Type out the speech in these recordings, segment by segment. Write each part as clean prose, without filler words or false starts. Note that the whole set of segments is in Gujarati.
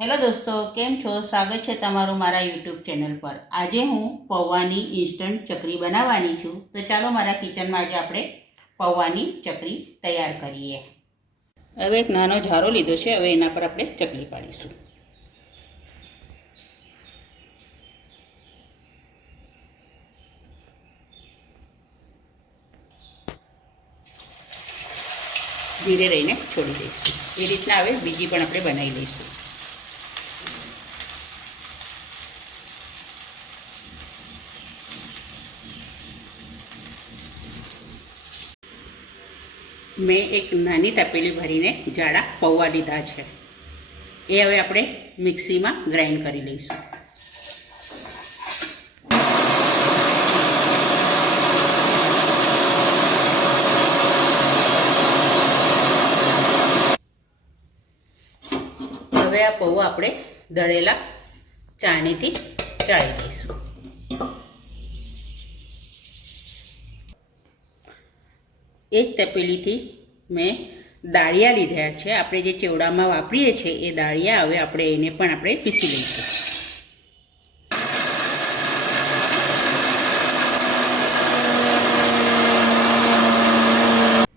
હેલો દોસ્તો, કેમ છો? સ્વાગત છે તમારું મારા યુટ્યુબ ચેનલ પર। આજે હું પૌવાની ઇન્સ્ટન્ટ ચકરી બનાવવાની છું। તો ચાલો મારા કિચનમાં આજે આપણે પૌવાની ચકરી તૈયાર કરીએ। હવે એક નાનો ઝારો લીધો છે, હવે એના પર આપણે ચકરી પાડીશું। ધીરે રહીને છોડી દઈશું। એ રીતના હવે બીજી પણ આપણે બનાવી લઈશું। મેં એક નાની તપેલી ભરીને જાડા પૌવા લીધા છે, એ હવે આપણે મિક્સીમાં ગ્રાઇન્ડ કરી લઈશું। હવે આ પૌવા આપણે દળેલા ચાળણીથી ચાળી લઈશું। એક તપેલીથી મેં દાળિયા લીધા છે, આપણે જે ચેવડામાં વાપરીએ છીએ એ દાળિયા। હવે આપણે એને પણ આપણે પીસી લઈશું।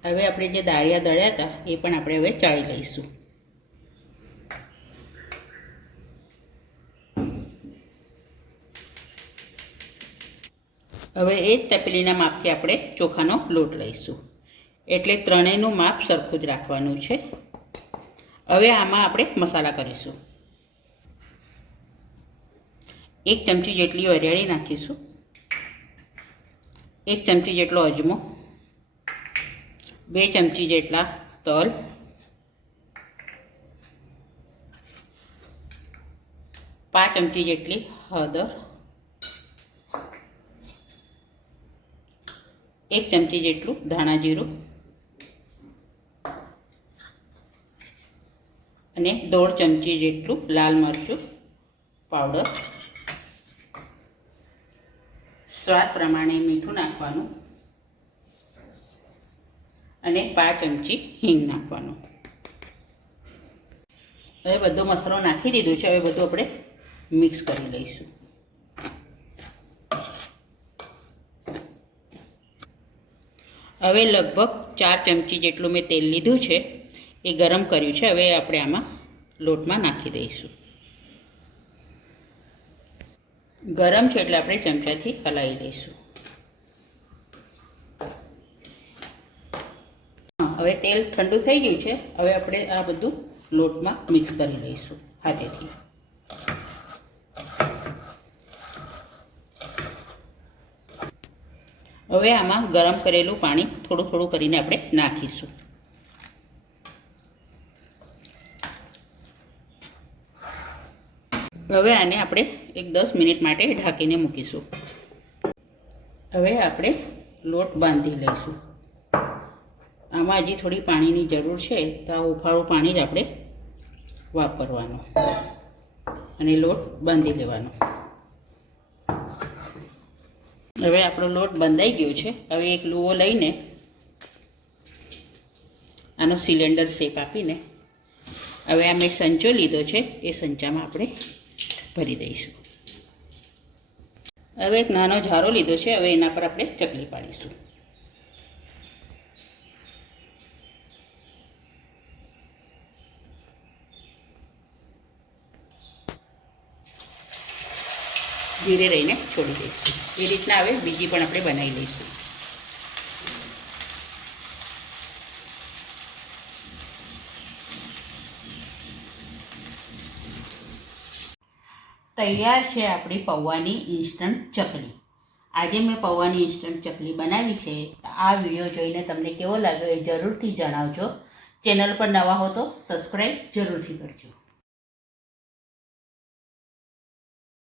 હવે આપણે જે દાળિયા દળ્યા હતા એ પણ આપણે હવે ચાળી લઈશું। હવે એ જ તપેલીના માપથી આપણે ચોખાનો લોટ લઈશું, એટલે ત્રણેયનું માપ સરખું જ રાખવાનું છે। હવે આમાં આપણે મસાલા કરીશું। 1 ચમચી જેટલી વરિયાળી નાખીશું, 1 ચમચી જેટલો અજમો, 2 ચમચી જેટલા તલ, 5 ચમચી જેટલી હળદર, 1 ચમચી જેટલું ધાણા જીરું અને 1.5 ચમચી જેટલું લાલ મરચું પાવડર, સ્વાદ પ્રમાણે મીઠું નાખવાનું અને 5 ચમચી હિંગ નાખવાનું। હવે બધો મસાલો નાખી દીધો છે, હવે બધું આપણે મિક્સ કરી લઈશું। હવે લગભગ 4 ચમચી જેટલું મેં તેલ લીધું છે, એ ગરમ કર્યું છે। હવે આપણે આમાં લોટમાં નાખી દઈશું। ગરમ છે એટલે આપણે ચમચાથી હલાવી લઈશું। હવે તેલ ઠંડુ થઈ ગયું છે, હવે આપણે આ બધું લોટમાં મિક્સ કરી લઈશું હાથેથી। હવે આમાં ગરમ કરેલું પાણી થોડું થોડું કરીને આપણે નાખીશું। હવે આને આપણે એક 10 મિનિટ માટે ઢાંકીને મૂકીશું। હવે આપણે લોટ બાંધી લઈશું। આમાં હજી થોડી પાણીની જરૂર છે, તો આ ઉફાળું પાણી જ આપણે વાપરવાનું અને લોટ બાંધી લેવાનો। હવે આપણો લોટ બંધાઈ ગયો છે। હવે એક લુવો લઈને આનો સિલિન્ડર શેપ આપીને હવે આ મેં સંચો લીધો છે, એ સંચામાં આપણે ભરી દઈશું। હવે એક નાનો ઝારો લીધો છે, હવે એના પર આપણે ચકલી પાડીશું। ધીરે રહીને છોડી દઈશું। એ રીતના હવે બીજી પણ આપણે બનાવી લઈશું। તૈયાર છે આપણી પૌવાની ઇન્સ્ટન્ટ ચકલી। આજે મેં પૌવાની ઇન્સ્ટન્ટ ચકલી બનાવી છે। આ વિડીયો જોઈને તમને કેવો લાગ્યો એ જરૂરથી જણાવજો। ચેનલ પર નવા હો તો સબસ્ક્રાઈબ જરૂરથી કરજો।